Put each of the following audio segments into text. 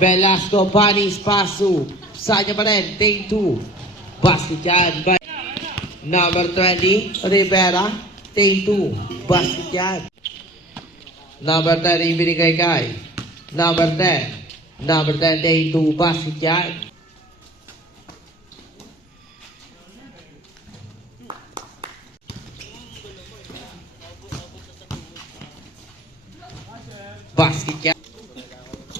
Velasco, Panis, Pasu. Sanya pa rin, take 2. Basket yan. Number 20, Rivera, take 2. Basket yan. Number 10, ibinigay kay. Number 10. Number 10, take 2. Basket yan. Basket yan.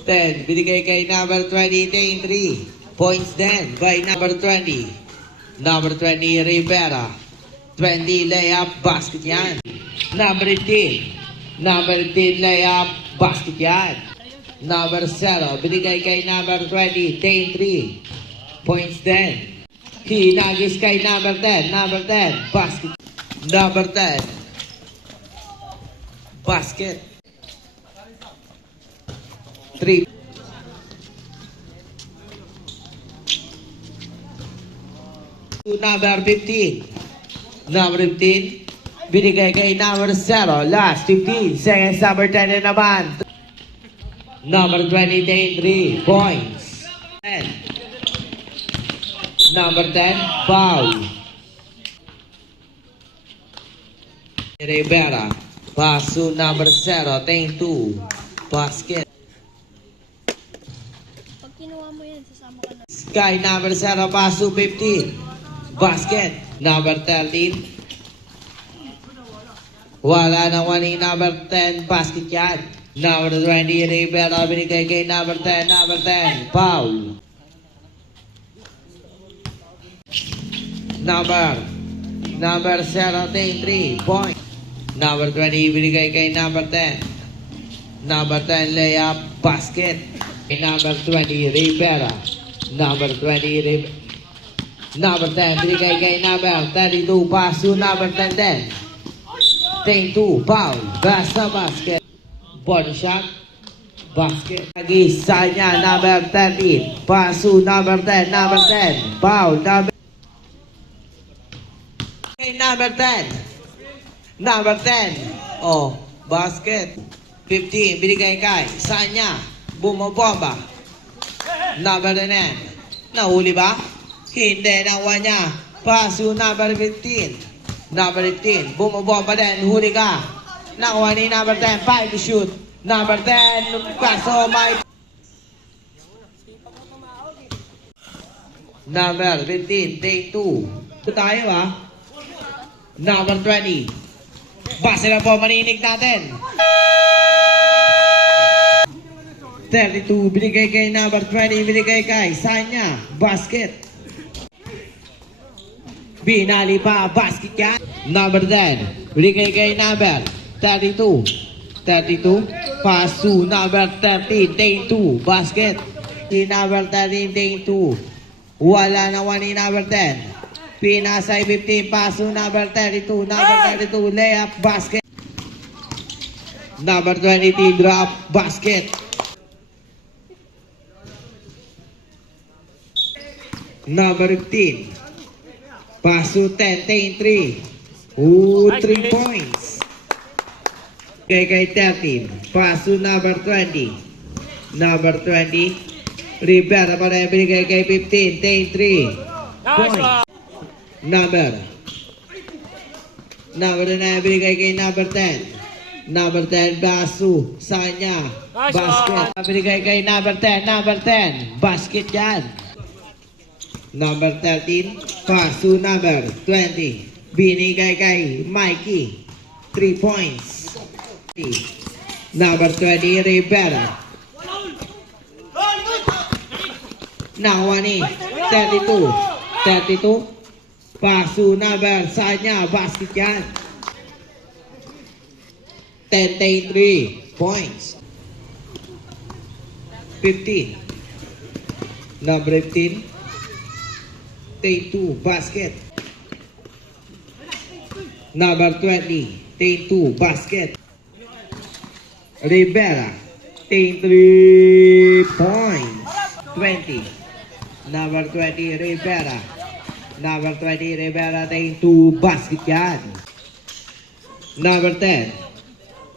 10, binigay kay number 20, take 3. Points then by number 20. Number 20, Rivera. 20, layup, basket yan. Number 18. Number 18, layup, basket yan. Number 0, binigay kay number 20, take 3. Points then. Hinagis kay number 10. Number 10, basket. Number 10, basket. 3. Number 15. Number 15. Binigay kay number 0. Last 15 seconds. Number 10 na naman. Number 20, take 3 points. 10. Number 10, foul. Rivera. Pasu number 0, take 2. Basket. Pag kinuha mo yan, sasama ka na. Sky number 0, Pasu 15. Basket. Number 13. Wala na one number 10. Basket yan. Number 20. Rivera binigay kay number 10. Number 10. Foul. Number 0. Take 3 point. Number 20. Binigay kay number 10. Number 10. Layup. Basket. Number 20. Rivera. Number 20. Rivera. Number 10, binigay kay number 32, Pasu, number 10 din. Take 2, foul, basta basket. Body shot, basket. Nag-isa niya, number 13, Pasu, number 10, number 10, foul, number... Okay, number 10, number 10, oh, basket. 15, binigay kay Sanya, bumabomba. Number 9, nahuli ba? Hindi, nakuha niya. Pasu number 15. Number 15. Bumabomba din. Huli ka. Nakuha ni number 10. 5 to shoot. Number 10. Kaso may... Number 15. Take 2. Ito tayo ha. Number 20. Base na po maninig natin. 32. Binigay kay number 20. Binigay kay Sanya. Basket. Binali pa, basket yan. Number 10, binigay kay number 32. 32, Pasu, number 13, take 2, basket. Number 13, take 2. Wala na one ni number 10. Pinasay 15, Pasu, number 32. Number 32, layup, basket. Number 20, drop, basket. Number 15. Pasu 10, take 3. 3 points. Kay 13. Pasu number 20. Number 20. Rivera pa rin binigay kay 15. Take 3 points. Number 9 binigay kay number 10. Number 10, Pasu. Sanya. Basket. Binigay kay number 10. Number 10. Basket yan. Number 13, Pasu number 20. Binigay kay Mikey. 3 points. Number 20, Rivera. Nakuha ni 32. 32. Pasu number Sanya. Basket yan. 10, 3 points. 15. Number 15. Take 2, basket. Number 20, take 2, basket. Rivera, take 3 points. 20. Number 20, Rivera. Number 20, Rivera, take 2, basket yan. Number 10,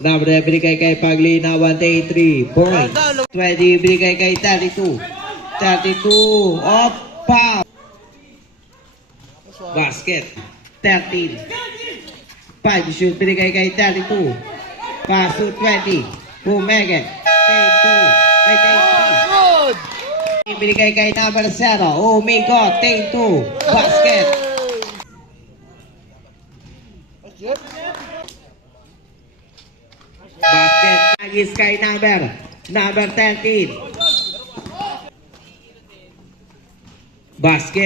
Number 10 binigay kay Paglinawan, take 3 points. 20 binigay kay 32. 32, off, foul. Basket, 13. 5 shoot binigay kay 32. Pass to 20. Pumege, take 2. Ay, take 3. Binigay kay number 0. Umigot, take 2. Basket. Basket, nagis kay number 13. Basket.